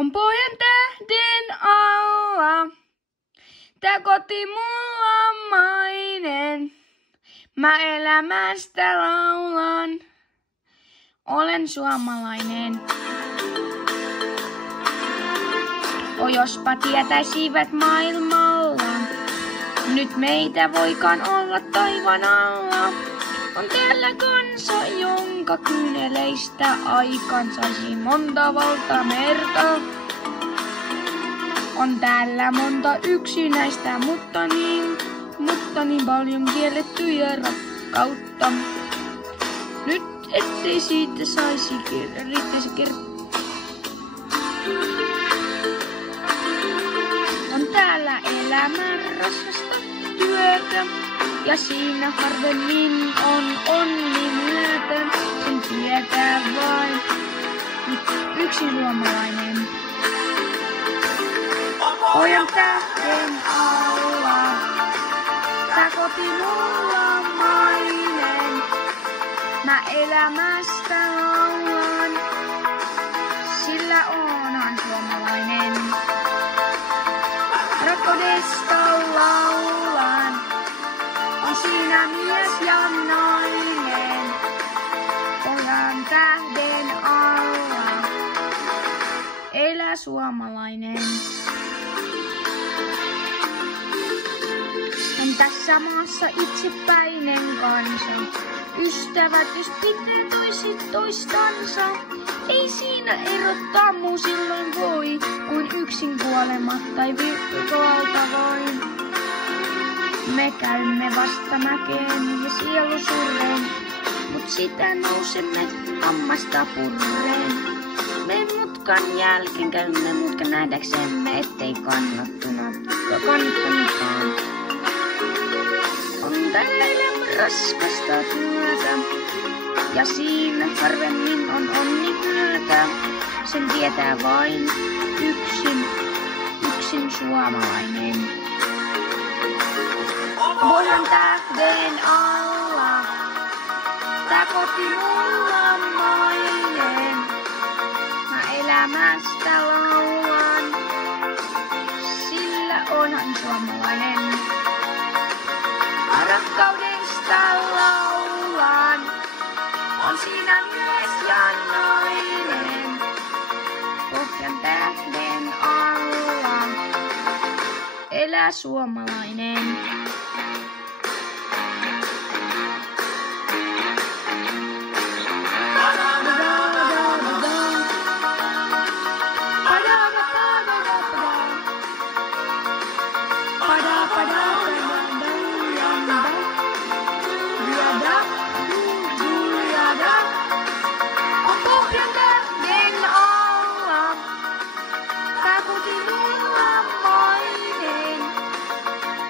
On pojan tähden alla, tää koti mulla mainen. Mä elämästä laulan, olen suomalainen. O jospa tietäisivät maailmalla, nyt meitä voikaan olla taivaan alla. On täällä kansa, jonka kyyneleistä aikaan saisi monta valtamerta. On täällä monta yksinäistä, mutta niin paljon kiellettyjä rakkautta. Nyt ettei siitä saisi riittäisi On täällä elämän raskasta työtä, ja siinä harvemmin on onni myötä. Sen tietää vain yksi suomalainen. Pojan tähden alla, tää koti mulla mainen. Mä elämästä laulan, sillä onhan suomalainen. Rakkaudesta laulan, on siinä mies ja nainen. Pojan tähden alla, elää suomalainen. On tässä maassa itsepäinen kansa. Ystävät, jos pitää toistansa, ei siinä erottaa muu silloin voi, kuin yksin kuolema tai virtuaalta voin. Me käymme vasta mäkeen ja sielu surreen, mut sitä nousemme hammasta purreen. Me mutkan jälkeen käymme mutkan nähdäksemme, ettei kannattanutkaan. On tällä elämä raskasta työtä, ja siinä harvemmin on onni myötä. Sen tietää vain yksin suomalainen. Pojan tähden alla, tää koti mulla mainen. Mä elämästä laulan, sillä onhan suomalainen. Rakkaudesta laulan, on siinä mies ja nainen. Pojan tähden alla, elää suomalainen.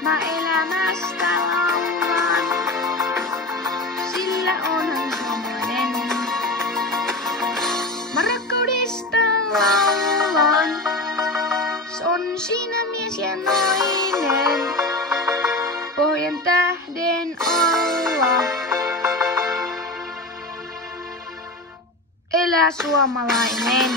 Mä elämästä laulan, sillä onhan suomalainen. Mä rakkaudesta laulan, se on siinä mies ja nainen. Pojan tähden alla, elää suomalainen.